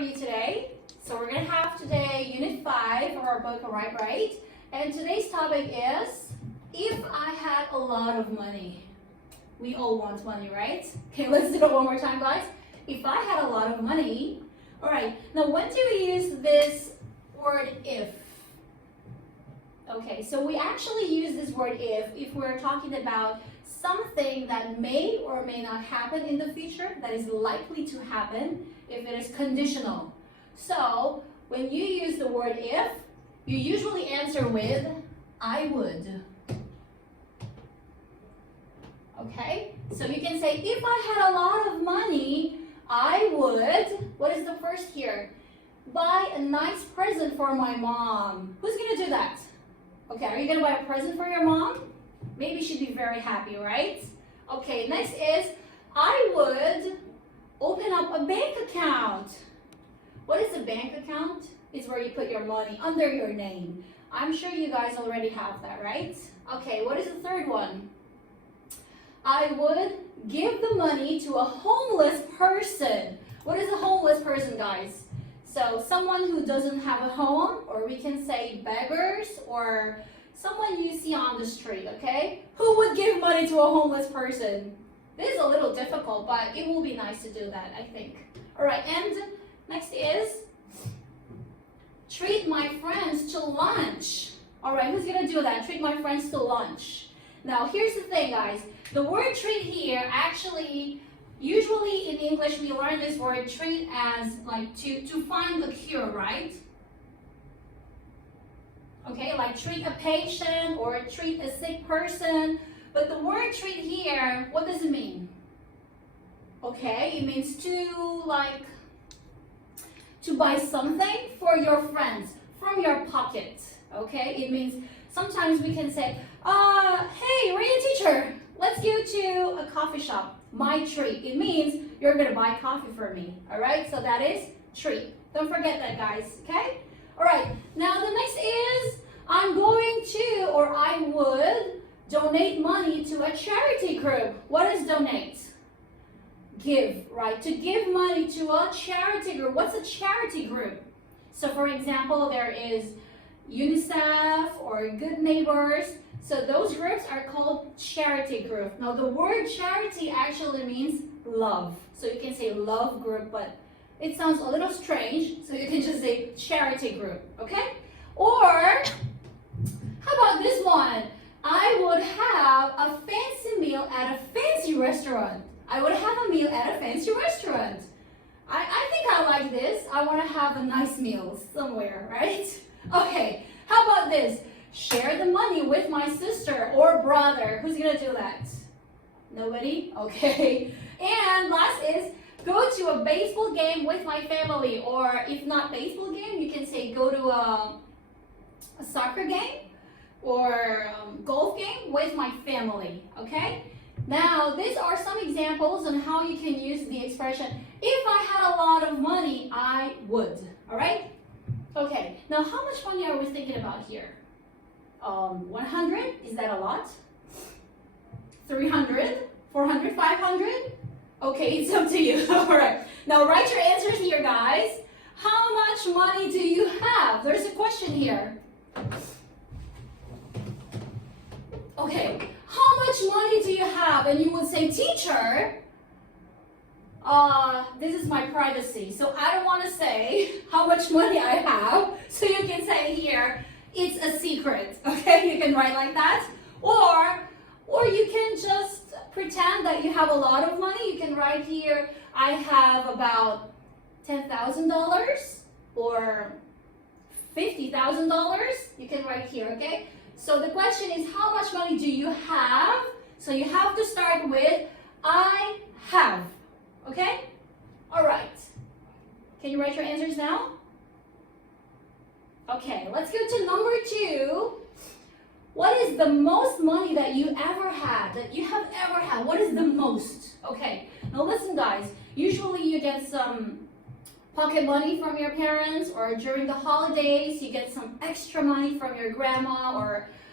are you today? So we're going to have today Unit 5 of our book, Right? And today's topic is, if I had a lot of money. We all want money, right? Okay, let's do it one more time, guys. If I had a lot of money. All right, now when do we use this word if? Okay, so we actually use this word if we're talking about something that may or may not happen in the future, that is likely to happen if it is conditional. So when you use the word if, you usually answer with I would. Okay, so you can say, if I had a lot of money, I would, what is the first here? Buy a nice present for my mom. Who's going to do that? Okay, are you going to buy a present for your mom? Maybe she'd be very happy, right? Okay, next is, I would open up a bank account. What is a bank account? It's where you put your money under your name. I'm sure you guys already have that, right? Okay, what is the third one? I would give the money to a homeless person. What is a homeless person, guys? So someone who doesn't have a home, or we can say beggars, or someone you see on the street, okay? Who would give money to a homeless person? This is a little difficult, but it will be nice to do that, I think. All right, and next is treat my friends to lunch. All right, who's gonna do that? Treat my friends to lunch. Now, here's the thing, guys. The word treat here actually, usually in English, we learn this word treat as like to find the cure, right? Okay, like treat a patient or treat a sick person. But the word treat here, what does it mean? Okay, it means to buy something for your friends from your pocket. Okay, it means sometimes we can say, hey, reading teacher, let's go to a coffee shop. My treat. It means you're going to buy coffee for me. All right, so that is treat. Don't forget that, guys. Okay? All right, now the next is I'm going to, or I would, donate money to a charity group. What is donate? Give, right? To give money to a charity group. What's a charity group? So for example, there is UNICEF or Good Neighbors. So those groups are called charity group. Now the word charity actually means love. So you can say love group, but it sounds a little strange. So you can just say charity group, okay? Or how about this one? I would have a fancy meal at a fancy restaurant. I would have a meal at a fancy restaurant. I think I like this. I want to have a nice meal somewhere, right? Okay, how about this? Share the money with my sister or brother. Who's going to do that? Nobody? Okay. And last is go to a baseball game with my family. Or if not baseball game, you can say go to a soccer game or golf game with my family. Okay? Now, these are some examples on how you can use the expression, if I had a lot of money, I would. All right? Okay. Now, how much money are we thinking about here? 100? Is that a lot? 300? 400? 500? Okay, it's up to you. All right. Now, write your answers here, guys. How much money do you have? There's a question here. Okay. How much money do you have? And you would say, teacher, this is my privacy. So I don't want to say how much money I have. So you can say here, it's a secret. Okay, you can write like that. Or you can just pretend that you have a lot of money. You can write here, I have about $10,000 or $50,000. You can write here, okay? So the question is, how much money do you have? So you have to start with, I have. Okay? All right. Can you write your answers now? Okay, let's go to number 2. What is the most money that you ever had, that you have ever had? What is the most? Okay, now listen, guys. Usually you get some pocket money from your parents, or during the holidays you get some extra money from your grandma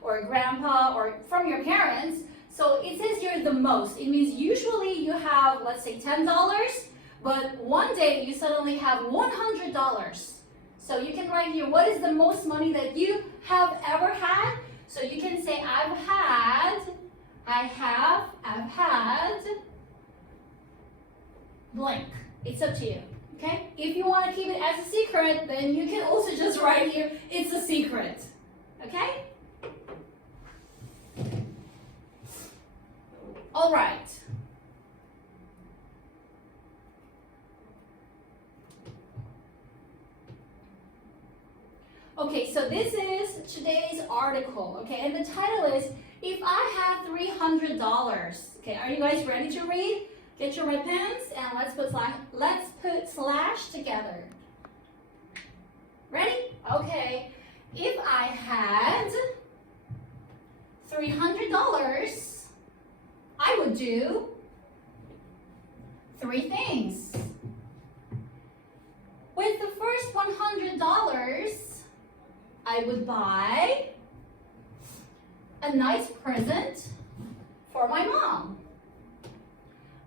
or grandpa or from your parents. So it says here the most. It means usually you have, let's say $10, But one day you suddenly have $100. So you can write here, what is the most money that you have ever had? So you can say, I've had blank. It's up to you, okay? If you want to keep it as a secret, then you can also just write here, it's a secret, okay? All right. Okay, so this is today's article, okay? And the title is, If I Had $300. Okay, are you guys ready to read? Get your red pens and let's put slash together. Ready? Okay. If I had $300, I would do 3 things. With the first $100, I would buy a nice present for my mom.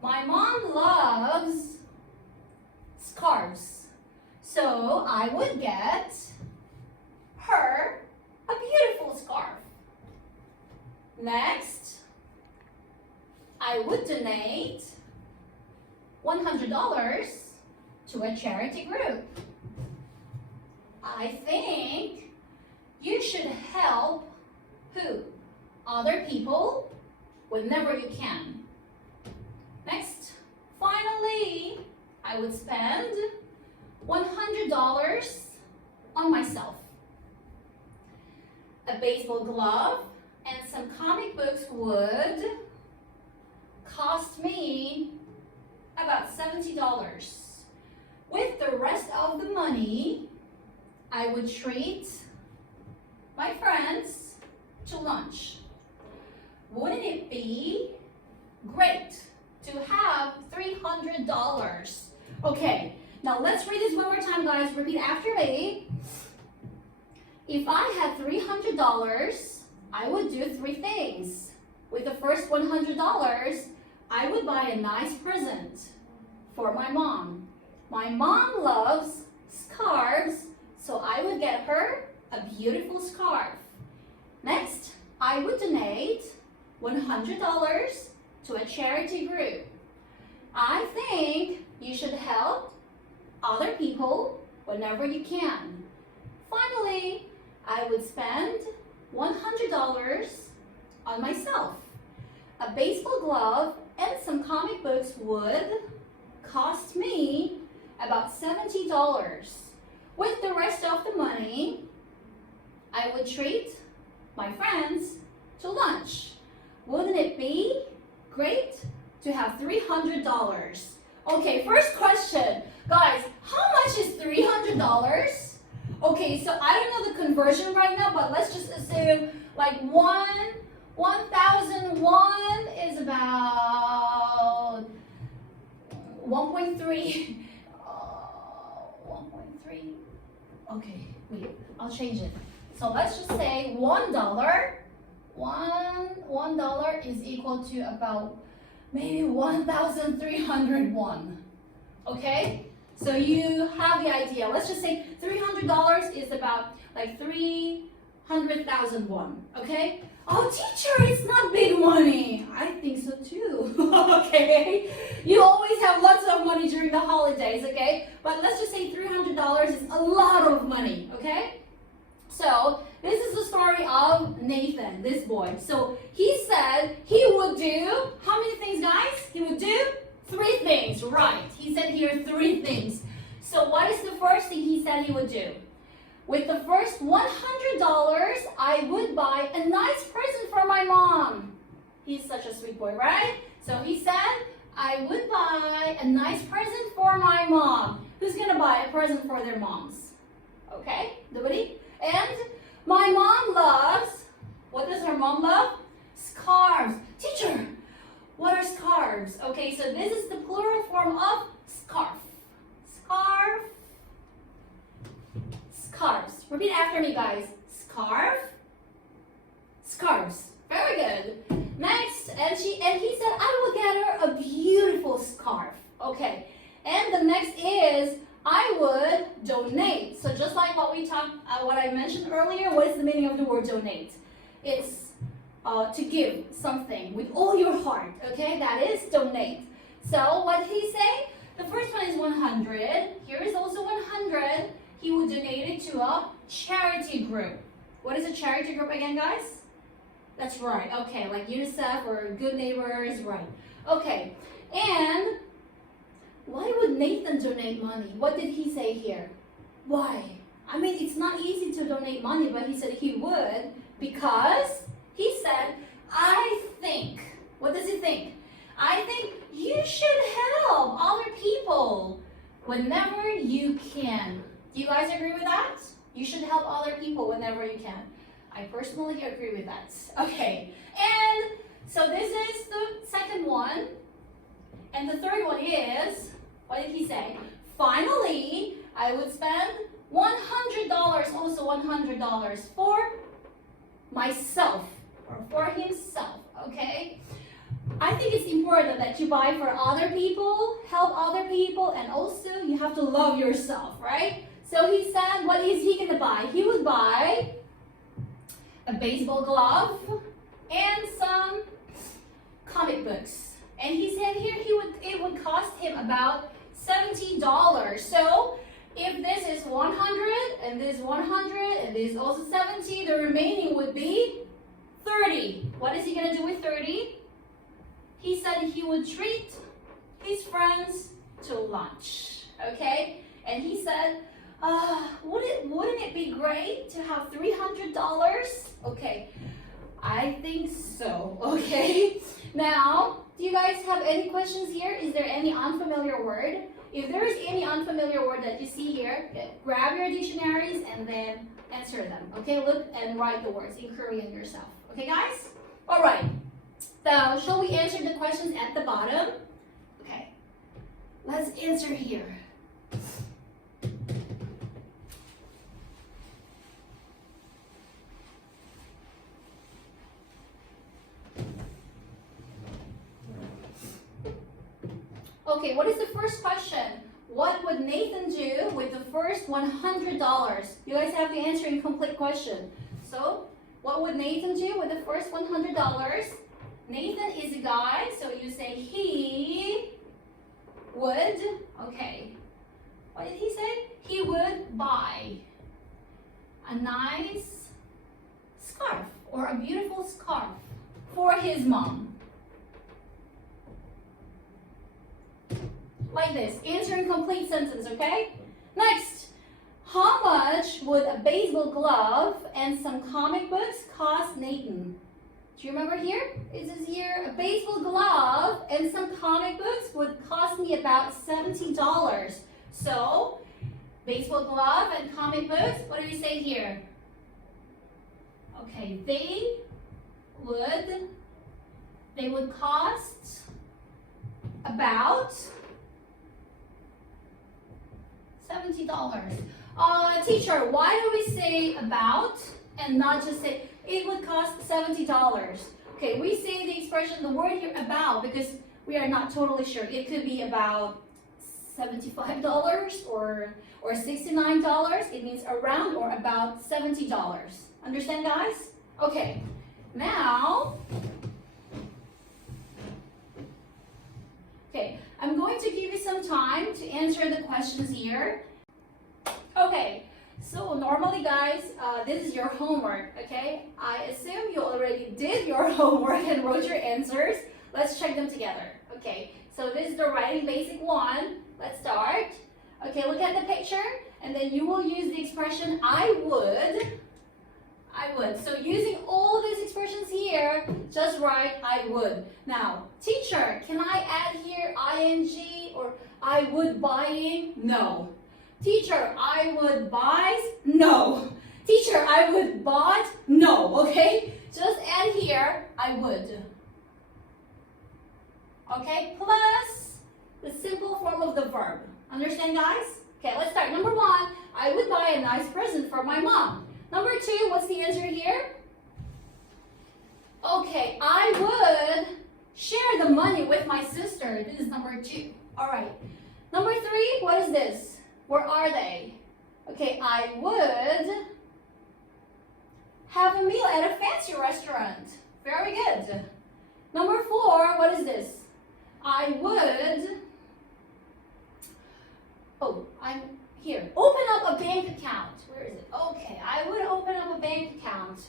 My mom loves scarves, so I would get her a beautiful scarf. Next, I would donate $100 to a charity group. I think you should help who? Other people whenever you can. Next, finally, I would spend $100 on myself. A baseball glove and some comic books would cost me about $70. With the rest of the money, I would treat my friends to lunch. Wouldn't it be great to have $300? Okay, now let's read this one more time, guys. Repeat after me. If I had $300, I would do 3 things. With the first $100, I would buy a nice present for my mom. My mom loves scarves, so I would get her a beautiful scarf. Next, I would donate $100 to a charity group. I think you should help other people whenever you can. Finally, I would spend $100 on myself. A baseball glove and some comic books would cost me about $70. With the rest of the money, I would treat my friends to lunch. Wouldn't it be great to have $300? Okay, first question. Guys, how much is $300? Okay, so I don't know the conversion right now, but let's just assume like 1,001 is about 1.3. 1.3. Okay, wait, I'll change it. So let's just say $1. $1 is equal to about maybe 1,301. Okay? So you have the idea. Let's just say $300 is about like 300,000 won. Okay? Oh, teacher, it's not big money. I think so too. Okay? You always have lots of money during the holidays, okay? But let's just say $300 is a lot of money, okay? So this is the story of Nathan, this boy. So he said he would do, how many things, guys? He would do 3 things, right? He said here 3 things. So what is the first thing he said he would do? With the first $100, I would buy a nice present for my mom. He's such a sweet boy, right? So he said, I would buy a nice present for my mom. Who's gonna buy a present for their moms? Okay, nobody? And my mom loves, what does her mom love? Scarves. Teacher, what are scarves? Okay, so this is the plural form of scarf. Scarf. Scarves. Repeat after me, guys. Scarf. Scarves. Very good. Next, and he said, I will get her a beautiful scarf. Okay, And the next is I would donate. So just like what I mentioned earlier, what is the meaning of the word donate? It's to give something with all your heart, okay? That is donate. So what did he say? The first one is 100. Here is also 100. He would donate it to a charity group. What is a charity group again, guys? That's right. Okay, like UNICEF or Good Neighbors, right? Okay, and why would Nathan donate money? What did he say here? Why? I mean, it's not easy to donate money, but he said he would because he said, I think. What does he think? I think you should help other people whenever you can. Do you guys agree with that? You should help other people whenever you can. I personally agree with that. Okay, and so this is the second one. And the third one is, what did he say? Finally, I would spend $100, also $100 for myself or for himself, okay? I think it's important that you buy for other people, help other people, and also you have to love yourself, right? So he said, what is he gonna buy? He would buy a baseball glove and some comic books. And he said here it would cost him about $70. So if this is 100 and this 100 and this is also 70, the remaining would be 30. What is he gonna do with 30? He said he would treat his friends to lunch, okay? And he said, wouldn't it be great to have $300? Okay, I think so, okay? Now, do you guys have any questions here? Is there any unfamiliar word? If there is any unfamiliar word that you see here, grab your dictionaries and then answer them, okay? Look and write the words in Korean yourself, okay guys? All right, so shall we answer the questions at the bottom? Okay, let's answer here. Okay, what is the first question? What would Nathan do with the first $100? You guys have to answer in complete question. So, what would Nathan do with the first $100? Nathan is a guy, so you say he would, okay. What did he say? He would buy a nice scarf or a beautiful scarf for his mom. Like this, answer in complete sentence, okay? Next, how much would a baseball glove and some comic books cost Nathan? Do you remember here? It says here, a baseball glove and some comic books would cost me about $70. So, baseball glove and comic books, what do you say here? Okay, they would cost about $70. Teacher, why do we say about and not just say it would cost $70? Okay, we say the expression, the word here about, because we are not totally sure. It could be about $75 or $69. It means around or about $70. Understand, guys? Okay, now, okay, I'm going to give you some time to answer the questions here. Okay, so normally guys, this is your homework, okay? I assume you already did your homework and wrote your answers. Let's check them together. Okay, so this is the writing basic one. Let's start. Okay, look at the picture and then you will use the expression I would. So using all these expressions here, just write I would. Now, teacher, can I add here ing or I would buying? No. Teacher, I would buy? No. Teacher, I would bought? No, okay? Just add here I would. Okay, plus the simple form of the verb. Understand, guys? Okay, let's start. Number one, I would buy a nice present for my mom. Number two, what's the answer here? Okay, I would share the money with my sister. This is number two. All right. Number 3, what is this? Where are they? Okay, I would have a meal at a fancy restaurant. Very good. Number 4, what is this? I would, I'm here. Open up a bank account. Where is it? Okay, I would open up a bank account.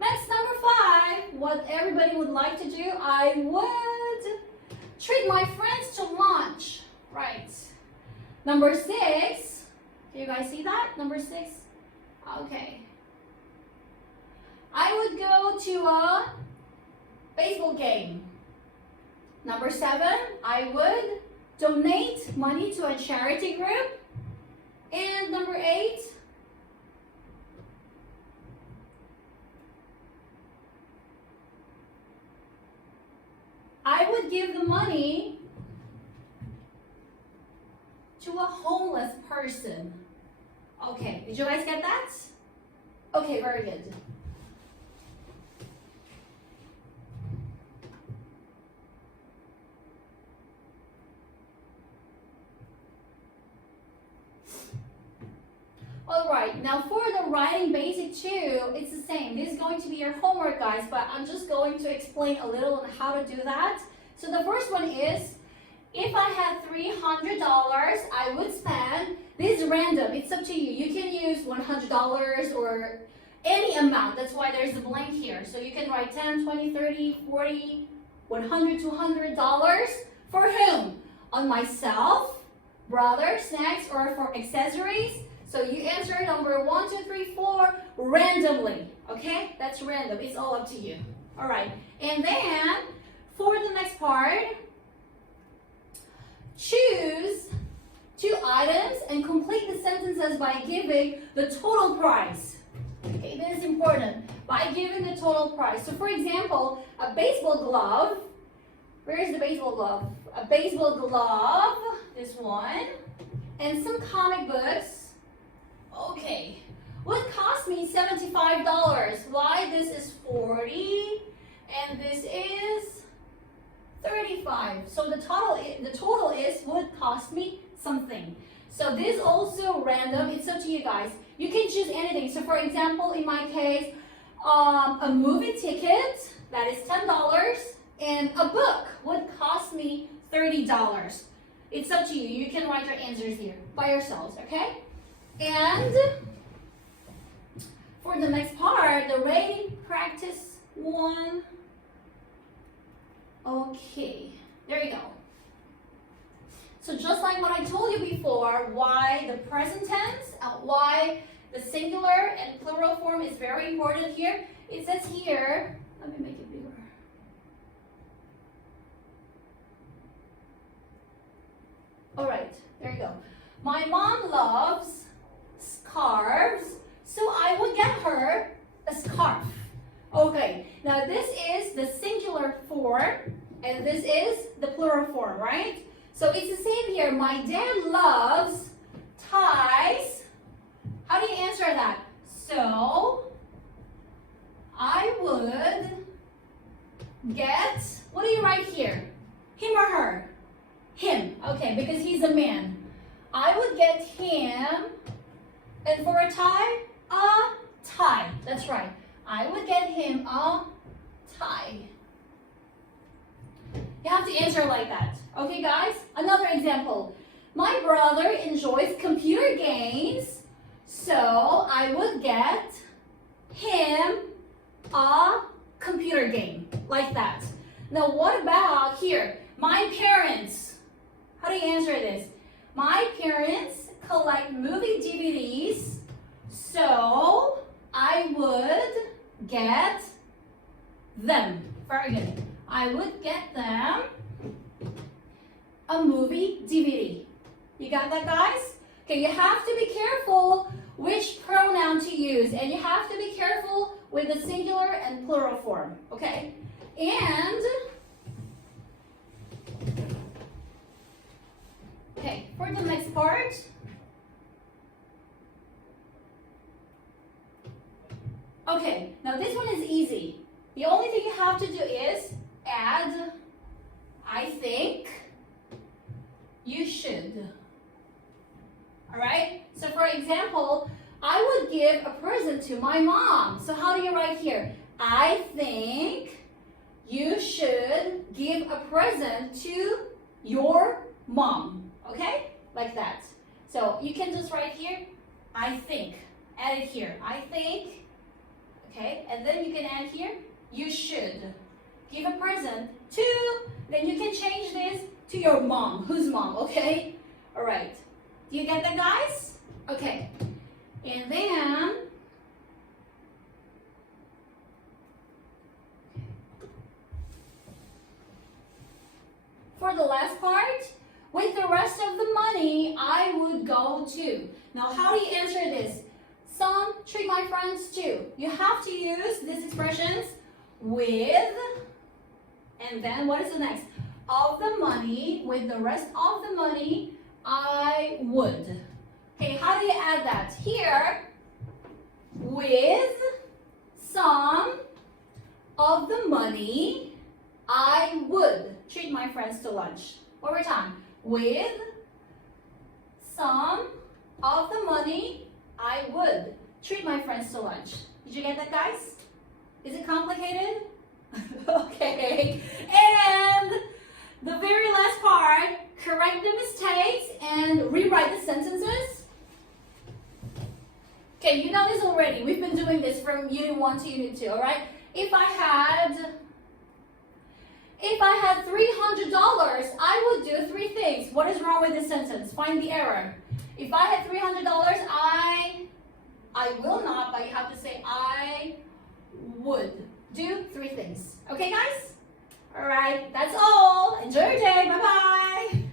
Next, number 5, what everybody would like to do, I would treat my friends to lunch. Right. Number 6, do you guys see that? Number 6? Okay. I would go to a baseball game. Number 7, I would donate money to a charity group. And number 8, I would give the money to a homeless person. Okay, did you guys get that? Okay, very good. Alright, now for the writing basic 2, it's the same. This is going to be your homework, guys, but I'm just going to explain a little on how to do that. So the first one is, if I had $300, I would spend, this is random, it's up to you. You can use $100 or any amount, that's why there's a blank here. So you can write 10, 20, 30, 40, $100, $200. For whom? On myself, brother, snacks, or for accessories. So you answer number 1, 2, 3, 4 randomly, okay? That's random, it's all up to you. All right, and then for the next part, choose 2 items and complete the sentences by giving the total price. Okay, this is important, by giving the total price. So for example, a baseball glove, where is the baseball glove? A baseball glove, this one, and some comic books. Okay, would cost me $75. Why? This is 40 and this is 35. So the total is would cost me something. So this is also random. It's up to you guys. You can choose anything. So for example, in my case, a movie ticket that is $10 and a book would cost me $30. It's up to you. You can write your answers here by yourselves, okay? And for the next part, the rating practice 1. Okay, there you go. So just like what I told you before, why the present tense, why the singular and plural form is very important here. It says here, let me make it bigger. All right, there you go. My mom loves scarves, so I would get her a scarf. Okay, now this is the singular form, and this is the plural form, right? So it's the same here. My dad loves ties. How do you answer that? So I would get, what do you write here? Him or her? Him, okay, because he's a man. I would get him, and for a tie, a tie. That's right. I would get him a tie. You have to answer like that. Okay, guys? Another example. My brother enjoys computer games, so I would get him a computer game. Like that. Now, what about here? My parents. How do you answer this? My parents collect movie DVDs, so I would get them. Very good. I would get them a movie DVD. You got that, guys? Okay, you have to be careful which pronoun to use, and you have to be careful with the singular and plural form, okay? And okay, for the next part, okay, now this one is easy. The only thing you have to do is add, I think, you should. Alright? So for example, I would give a present to my mom. So how do you write here? I think you should give a present to your mom. Okay? Like that. So you can just write here, I think. Add it here. I think. Okay? And then you can add here, you should give a present to, then you can change this to your mom. Whose mom? Okay? Alright. Do you get that, guys? Okay. And then for the last part, with the rest of the money, I would go to. Now, how do you answer this? Some treat my friends too. You have to use these expressions with, and then what is the next? Of the money, with the rest of the money, I would. Okay, how do you add that? Here, with some of the money, I would treat my friends to lunch. One more time. With some of the money, I would treat my friends to lunch. Did you get that, guys? Is it complicated? Okay. And the very last part, correct the mistakes and rewrite the sentences. Okay, you know this already. We've been doing this from Unit 1 to Unit 2, all right? If I had $300, I would do 3 things. What is wrong with this sentence? Find the error. If I had $300, I will not, but you have to say I would do 3 things. Okay, guys? All right, that's all. Enjoy your day. Bye-bye.